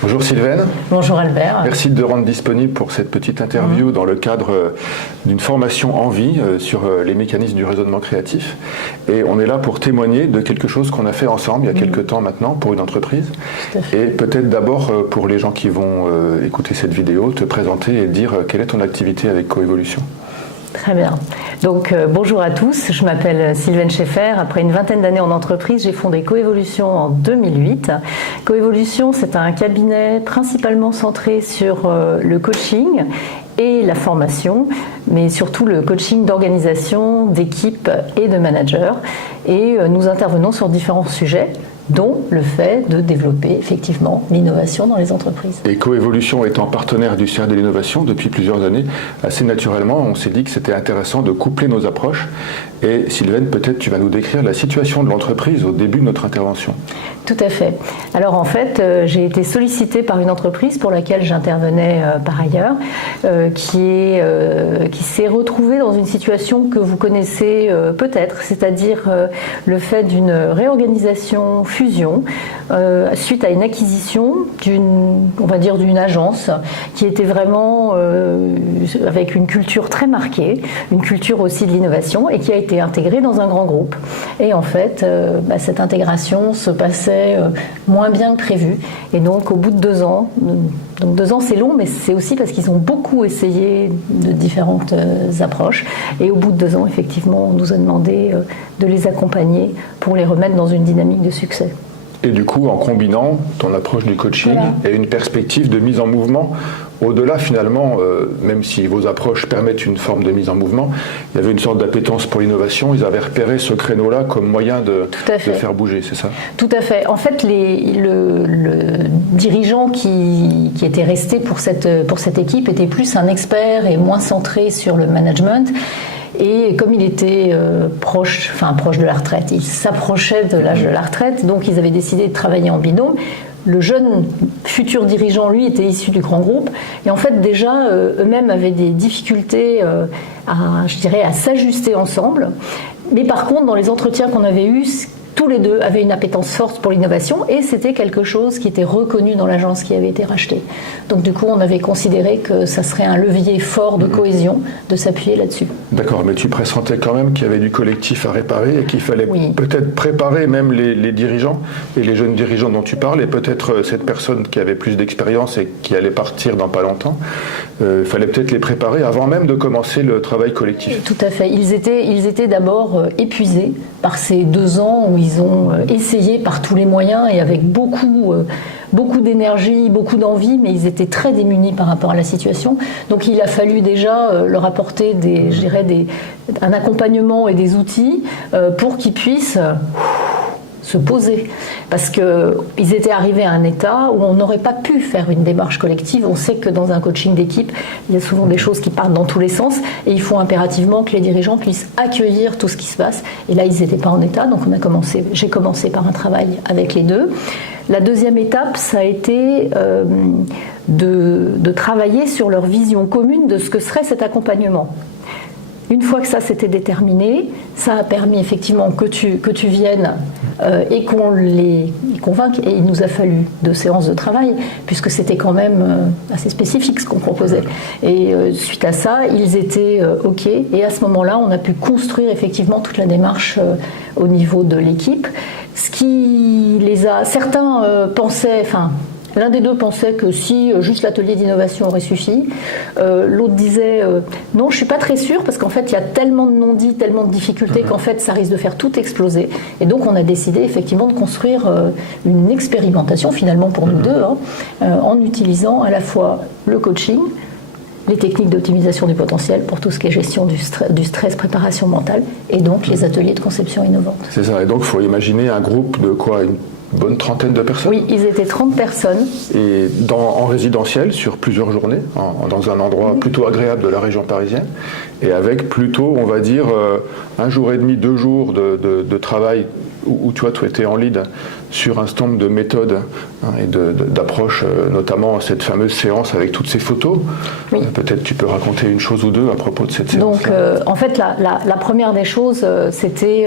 Bonjour Sylvaine. Bonjour Albert. Merci de te rendre disponible pour cette petite interview dans le cadre d'une formation en vie sur les mécanismes du raisonnement créatif. Et on est là pour témoigner de quelque chose qu'on a fait ensemble il y a quelques temps maintenant pour une entreprise. Et peut-être d'abord pour les gens qui vont écouter cette vidéo, te présenter et dire quelle est ton activité avec Coévolution. Très bien. Donc bonjour à tous, je m'appelle Sylvaine Schaeffer. Après une vingtaine d'années en entreprise, j'ai fondé Coévolution en 2008. Coévolution, c'est un cabinet principalement centré sur le coaching et la formation, mais surtout le coaching d'organisation, d'équipe et de manager. Et nous intervenons sur différents sujets, dont le fait de développer effectivement l'innovation dans les entreprises. Et Coévolution étant partenaire du CERF de l'innovation depuis plusieurs années, assez naturellement, on s'est dit que c'était intéressant de coupler nos approches. Et Sylvaine, peut-être tu vas nous décrire la situation de l'entreprise au début de notre intervention. Tout à fait. Alors en fait, j'ai été sollicitée par une entreprise pour laquelle j'intervenais par ailleurs, qui s'est retrouvée dans une situation que vous connaissez peut-être, c'est-à-dire le fait d'une réorganisation fusion suite à une acquisition d'une agence qui était vraiment avec une culture très marquée, une culture aussi de l'innovation et qui a été intégrée dans un grand groupe. Et en fait, cette intégration se passait moins bien que prévu. Et donc au bout de 2 ans, donc 2 ans c'est long, mais c'est aussi parce qu'ils ont beaucoup essayé de différentes approches. Et au bout de 2 ans, effectivement, on nous a demandé de les accompagner pour les remettre dans une dynamique de succès. Et du coup, en combinant ton approche du coaching et une perspective de mise en mouvement, au-delà finalement, même si vos approches permettent une forme de mise en mouvement, il y avait une sorte d'appétence pour l'innovation, ils avaient repéré ce créneau-là comme moyen de faire bouger, c'est ça? Tout à fait. En fait, le dirigeant qui était resté pour cette équipe était plus un expert et moins centré sur le management. Et comme il était proche de la retraite, il s'approchait de l'âge de la retraite, donc ils avaient décidé de travailler en binôme. Le jeune futur dirigeant, lui, était issu du grand groupe. Et en fait, déjà, eux-mêmes avaient des difficultés à s'ajuster ensemble. Mais par contre, dans les entretiens qu'on avait eus, tous les deux avaient une appétence forte pour l'innovation et c'était quelque chose qui était reconnu dans l'agence qui avait été rachetée. Donc du coup, on avait considéré que ça serait un levier fort de cohésion de s'appuyer là-dessus. D'accord, mais tu pressentais quand même qu'il y avait du collectif à réparer et qu'il fallait peut-être préparer même les dirigeants et les jeunes dirigeants dont tu parles et peut-être cette personne qui avait plus d'expérience et qui allait partir dans pas longtemps. Il fallait peut-être les préparer avant même de commencer le travail collectif. Tout à fait. Ils étaient d'abord épuisés par ces 2 ans où ils ont essayé par tous les moyens et avec beaucoup d'énergie, beaucoup d'envie, mais ils étaient très démunis par rapport à la situation. Donc il a fallu déjà leur apporter un accompagnement et des outils pour qu'ils puissent se poser. Parce qu'ils étaient arrivés à un état où on n'aurait pas pu faire une démarche collective. On sait que dans un coaching d'équipe, il y a souvent des choses qui partent dans tous les sens et il faut impérativement que les dirigeants puissent accueillir tout ce qui se passe. Et là, ils n'étaient pas en état, donc j'ai commencé par un travail avec les deux. La deuxième étape, ça a été de travailler sur leur vision commune de ce que serait cet accompagnement. Une fois que ça s'était déterminé, ça a permis effectivement que tu viennes et qu'on les convainque. Et il nous a fallu 2 séances de travail, puisque c'était quand même assez spécifique ce qu'on proposait. Et suite à ça, ils étaient OK. Et à ce moment-là, on a pu construire effectivement toute la démarche au niveau de l'équipe. Ce qui les a... Certains pensaient... L'un des deux pensait que si juste l'atelier d'innovation aurait suffi. L'autre disait non, je ne suis pas très sûre parce qu'en fait il y a tellement de non-dits, tellement de difficultés qu'en fait ça risque de faire tout exploser. Et donc on a décidé effectivement de construire une expérimentation finalement pour nous deux en utilisant à la fois le coaching, les techniques d'optimisation du potentiel pour tout ce qui est gestion du stress, préparation mentale et donc les ateliers de conception innovante. C'est ça, et donc il faut imaginer un groupe de quoi, une bonne trentaine de personnes? Oui, ils étaient 30 personnes. Et en résidentiel, sur plusieurs journées, dans un endroit plutôt agréable de la région parisienne, et avec plutôt, on va dire, 1 jour et demi, 2 jours de travail où tu étais en lead sur un certain nombre de méthodes et d'approches, notamment cette fameuse séance avec toutes ces photos. Oui. Peut-être tu peux raconter une chose ou deux à propos de cette séance. Donc, en fait, la première des choses, c'était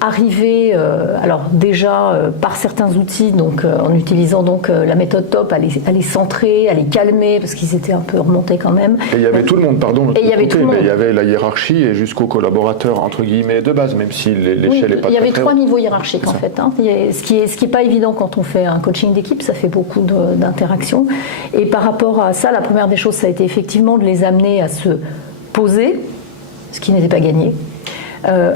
arriver, alors déjà par certains outils, donc en utilisant donc la méthode TOP, à les centrer, à les calmer, parce qu'ils étaient un peu remontés quand même. Et il y avait tout le monde, pardon. Et il y avait tout le monde. Mais il y avait la hiérarchie et jusqu'aux collaborateurs entre guillemets de base, même si l'échelle n'est pas très. Il y avait 3 niveaux hiérarchiques en fait. Hein. Ce qui est pas évident quand on fait un coaching d'équipe, ça fait beaucoup d'interactions. Et par rapport à ça, la première des choses, ça a été effectivement de les amener à se poser, ce qui n'était pas gagné.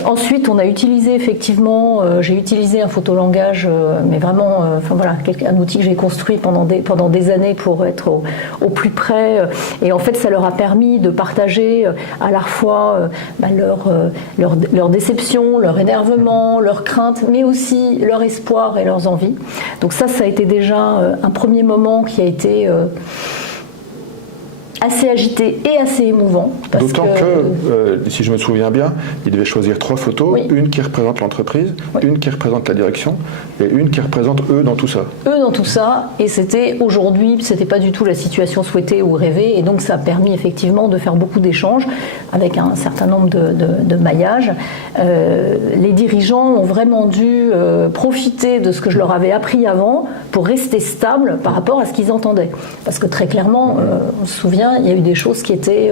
Ensuite, on a utilisé effectivement, j'ai utilisé un photolangage, mais vraiment, un outil que j'ai construit pendant des années pour être au plus près. Et en fait, ça leur a permis de partager à la fois leur déception, leur énervement, leurs craintes, mais aussi leur espoir et leurs envies. Donc ça a été déjà un premier moment qui a été assez agité et assez émouvant. D'autant que, si je me souviens bien, ils devaient choisir 3 photos, oui. Une qui représente l'entreprise, oui. Une qui représente la direction et une qui représente eux dans tout ça. Eux dans tout ça, et c'était pas du tout la situation souhaitée ou rêvée, et donc ça a permis effectivement de faire beaucoup d'échanges avec un certain nombre de maillages. Les dirigeants ont vraiment dû profiter de ce que je leur avais appris avant pour rester stables par rapport à ce qu'ils entendaient. Parce que très clairement, on se souvient, il y a eu des choses qui étaient...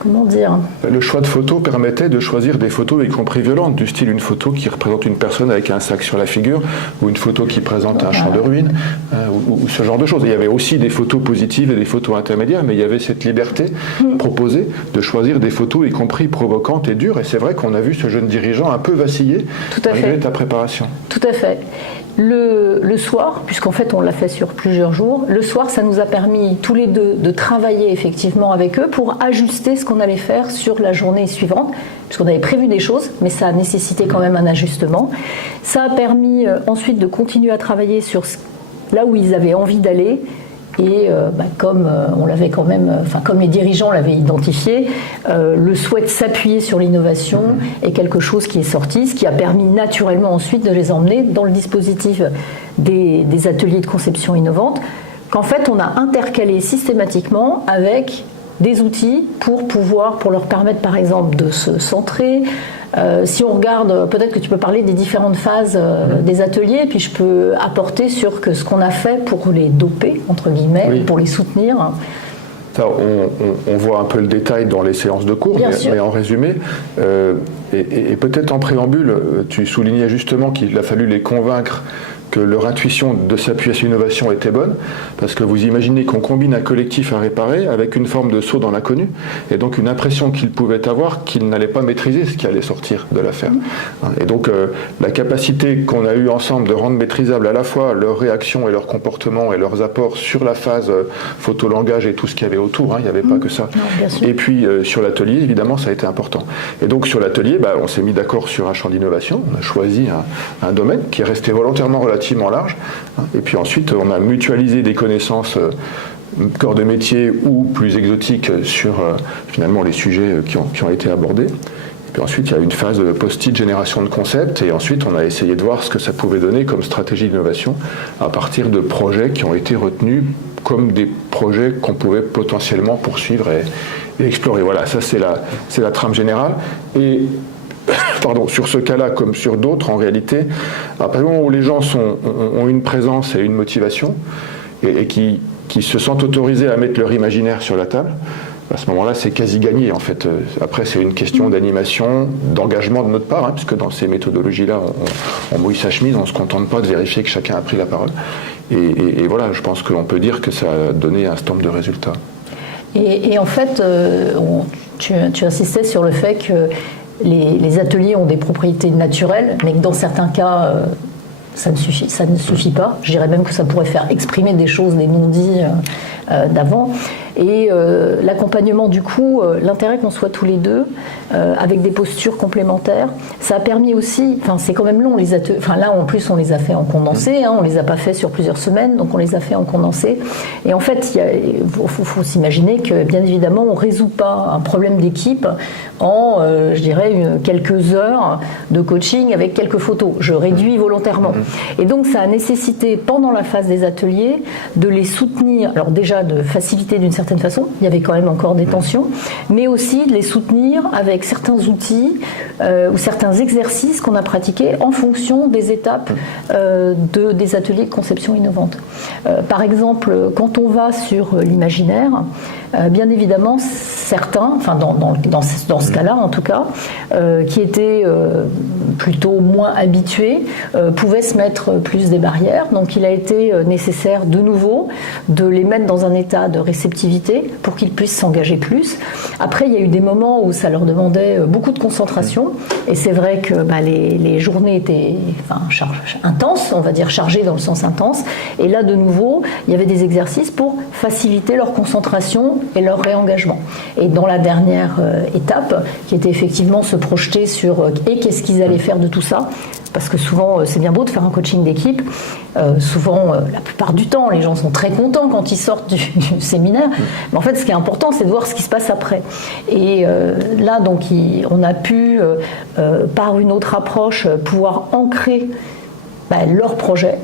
comment dire ? Le choix de photos permettait de choisir des photos y compris violentes, du style une photo qui représente une personne avec un sac sur la figure, ou une photo qui présente un champ de ruines, ou ce genre de choses. Il y avait aussi des photos positives et des photos intermédiaires, mais il y avait cette liberté proposée de choisir des photos y compris provocantes et dures, et c'est vrai qu'on a vu ce jeune dirigeant un peu vaciller malgré ta préparation. Tout à fait. Le soir, puisqu'en fait on l'a fait sur plusieurs jours, le soir ça nous a permis tous les deux de travailler effectivement avec eux pour ajuster ce qu'on allait faire sur la journée suivante, puisqu'on avait prévu des choses, mais ça a nécessité quand même un ajustement. Ça a permis ensuite de continuer à travailler sur là où ils avaient envie d'aller. Et comme on l'avait quand même, comme les dirigeants l'avaient identifié, le souhait de s'appuyer sur l'innovation est quelque chose qui est sorti, ce qui a permis naturellement ensuite de les emmener dans le dispositif des ateliers de conception innovante, qu'en fait on a intercalé systématiquement avec des outils pour leur permettre par exemple de se centrer. Si on regarde, peut-être que tu peux parler des différentes phases des ateliers, puis je peux apporter sur ce qu'on a fait pour les doper, entre guillemets, oui. Pour les soutenir. Ça, on voit un peu le détail dans les séances de cours, mais en résumé, et peut-être en préambule, tu soulignais justement qu'il a fallu les convaincre que leur intuition de s'appuyer sur l'innovation était bonne, parce que vous imaginez qu'on combine un collectif à réparer avec une forme de saut dans l'inconnu, et donc une impression qu'ils pouvaient avoir qu'ils n'allaient pas maîtriser ce qui allait sortir de l'affaire. Et donc la capacité qu'on a eue ensemble de rendre maîtrisable à la fois leurs réactions et leurs comportements et leurs apports sur la phase photolangage et tout ce qu'il y avait autour, il n'y avait pas que ça. Non, et puis sur l'atelier, évidemment, ça a été important. Et donc sur l'atelier, on s'est mis d'accord sur un champ d'innovation, on a choisi un domaine qui est resté volontairement relativement large, et puis ensuite on a mutualisé des connaissances corps de métier ou plus exotiques sur finalement les sujets qui ont été abordés. Et puis ensuite il y a une phase de post-it génération de concepts, et ensuite on a essayé de voir ce que ça pouvait donner comme stratégie d'innovation à partir de projets qui ont été retenus comme des projets qu'on pouvait potentiellement poursuivre et explorer. Voilà, ça c'est la trame générale. Et sur ce cas-là, comme sur d'autres, en réalité, à partir du moment où les gens ont une présence et une motivation, et qui se sentent autorisés à mettre leur imaginaire sur la table, à ce moment-là, c'est quasi gagné, en fait. Après, c'est une question d'animation, d'engagement de notre part, puisque dans ces méthodologies-là, on mouille sa chemise, on ne se contente pas de vérifier que chacun a pris la parole. Et voilà, je pense qu'on peut dire que ça a donné un certain nombre de résultats. Et en fait, tu insistais sur le fait que les ateliers ont des propriétés naturelles, mais que dans certains cas, ça ne suffit pas. Je dirais même que ça pourrait faire exprimer des choses, des non-dits d'avant. Et l'accompagnement, du coup, l'intérêt qu'on soit tous les deux, avec des postures complémentaires, ça a permis aussi, enfin c'est quand même long, les ateliers, enfin là en plus on les a fait en condensé, on les a pas fait sur plusieurs semaines, donc on les a fait en condensé. Et en fait, il faut s'imaginer que bien évidemment on résout pas un problème d'équipe en, je dirais, quelques heures de coaching avec quelques photos. Je réduis volontairement. Et donc ça a nécessité, pendant la phase des ateliers, de les soutenir, alors déjà de faciliter d'une certaine façon, il y avait quand même encore des tensions, mais aussi de les soutenir avec certains outils ou certains exercices qu'on a pratiqués en fonction des étapes des ateliers de conception innovante. Par exemple, quand on va sur l'imaginaire, bien évidemment, certains, enfin dans ce cas-là en tout cas, qui étaient plutôt moins habitués, pouvaient se mettre plus des barrières. Donc il a été nécessaire de nouveau de les mettre dans un état de réceptivité pour qu'ils puissent s'engager plus. Après, il y a eu des moments où ça leur demandait beaucoup de concentration, et c'est vrai que les journées étaient intenses, on va dire chargées dans le sens intense, et là de nouveau, il y avait des exercices pour faciliter leur concentration et leur réengagement. Et dans la dernière étape, qui était effectivement se projeter sur qu'est-ce qu'ils allaient faire de tout ça, parce que souvent c'est bien beau de faire un coaching d'équipe, souvent la plupart du temps les gens sont très contents quand ils sortent du séminaire, mais en fait ce qui est important c'est de voir ce qui se passe après. Et là donc on a pu par une autre approche pouvoir ancrer leur projet,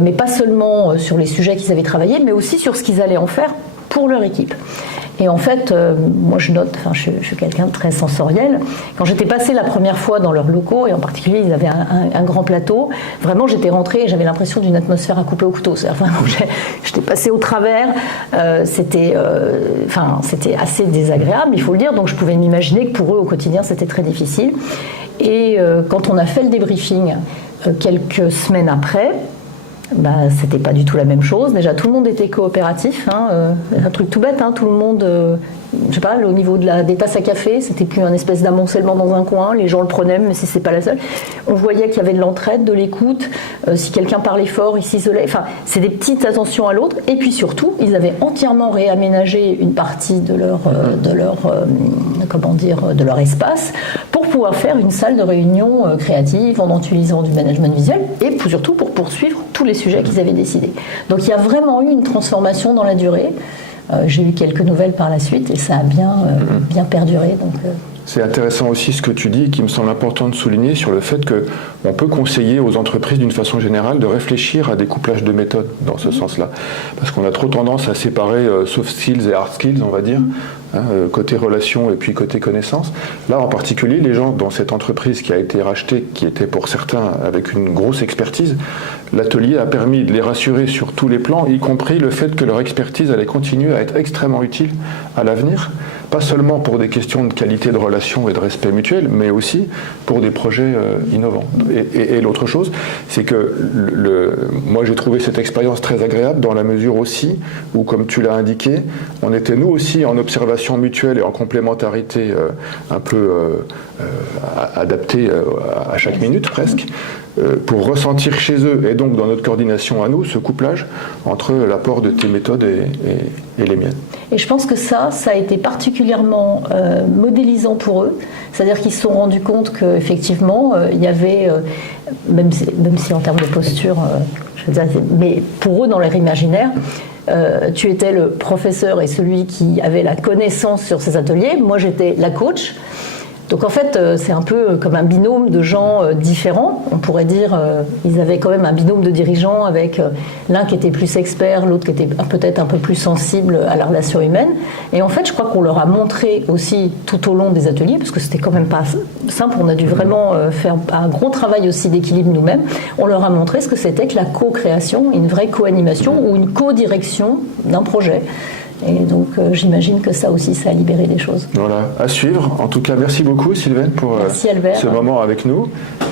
mais pas seulement sur les sujets qu'ils avaient travaillé, mais aussi sur ce qu'ils allaient en faire pour leur équipe. Et en fait, moi je note, je suis quelqu'un de très sensoriel. Quand j'étais passée la première fois dans leurs locaux, et en particulier ils avaient un grand plateau, vraiment j'étais rentrée et j'avais l'impression d'une atmosphère à couper au couteau. C'est-à-dire vraiment j'étais passée au travers, c'était assez désagréable, il faut le dire, donc je pouvais m'imaginer que pour eux au quotidien c'était très difficile. Et quand on a fait le débriefing quelques semaines après, c'était pas du tout la même chose. Déjà, tout le monde était coopératif. Un truc tout bête, tout le monde, je sais pas, au niveau des tasses à café, c'était plus un espèce d'amoncellement dans un coin. Les gens le prenaient, mais si c'est pas la seule. On voyait qu'il y avait de l'entraide, de l'écoute. Si quelqu'un parlait fort, il s'isolait. Enfin, c'est des petites attentions à l'autre. Et puis surtout, ils avaient entièrement réaménagé une partie de leur espace pour pouvoir faire une salle de réunion créative en utilisant du management visuel et surtout pour poursuivre tous les sujets qu'ils avaient décidés. Donc il y a vraiment eu une transformation dans la durée. J'ai eu quelques nouvelles par la suite et ça a bien perduré. Donc, C'est intéressant aussi ce que tu dis, qui me semble important de souligner sur le fait qu'on peut conseiller aux entreprises d'une façon générale de réfléchir à des couplages de méthodes dans ce sens-là. Parce qu'on a trop tendance à séparer soft skills et hard skills, on va dire, côté relation et puis côté connaissance. Là, en particulier, les gens dans cette entreprise qui a été rachetée, qui était pour certains avec une grosse expertise, l'atelier a permis de les rassurer sur tous les plans, y compris le fait que leur expertise allait continuer à être extrêmement utile à l'avenir, pas seulement pour des questions de qualité de relation et de respect mutuel, mais aussi pour des projets innovants. Et l'autre chose, c'est que moi j'ai trouvé cette expérience très agréable dans la mesure aussi où, comme tu l'as indiqué, on était nous aussi en observation mutuelle et en complémentarité un peu adaptée à chaque minute presque, pour ressentir chez eux et donc dans notre coordination à nous ce couplage entre l'apport de tes méthodes et les miennes. Et je pense que ça a été particulièrement modélisant pour eux, c'est-à-dire qu'ils se sont rendus compte qu'effectivement il y avait, même si en termes de posture, je veux dire, mais pour eux dans leur imaginaire, tu étais le professeur et celui qui avait la connaissance sur ces ateliers, moi j'étais la coach. Donc en fait, c'est un peu comme un binôme de gens différents. On pourrait dire, ils avaient quand même un binôme de dirigeants avec l'un qui était plus expert, l'autre qui était peut-être un peu plus sensible à la relation humaine. Et en fait, je crois qu'on leur a montré aussi tout au long des ateliers, parce que c'était quand même pas simple, on a dû vraiment faire un gros travail aussi d'équilibre nous-mêmes. On leur a montré ce que c'était que la co-création, une vraie co-animation ou une co-direction d'un projet. Et donc j'imagine que ça aussi, ça a libéré des choses. Voilà, à suivre. En tout cas, merci beaucoup Sylvaine pour ce moment avec nous.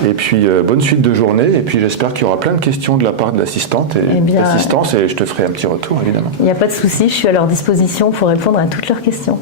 Et puis bonne suite de journée. Et puis j'espère qu'il y aura plein de questions de la part de l'assistante et l'assistance. Et je te ferai un petit retour évidemment. Il n'y a pas de souci, je suis à leur disposition pour répondre à toutes leurs questions.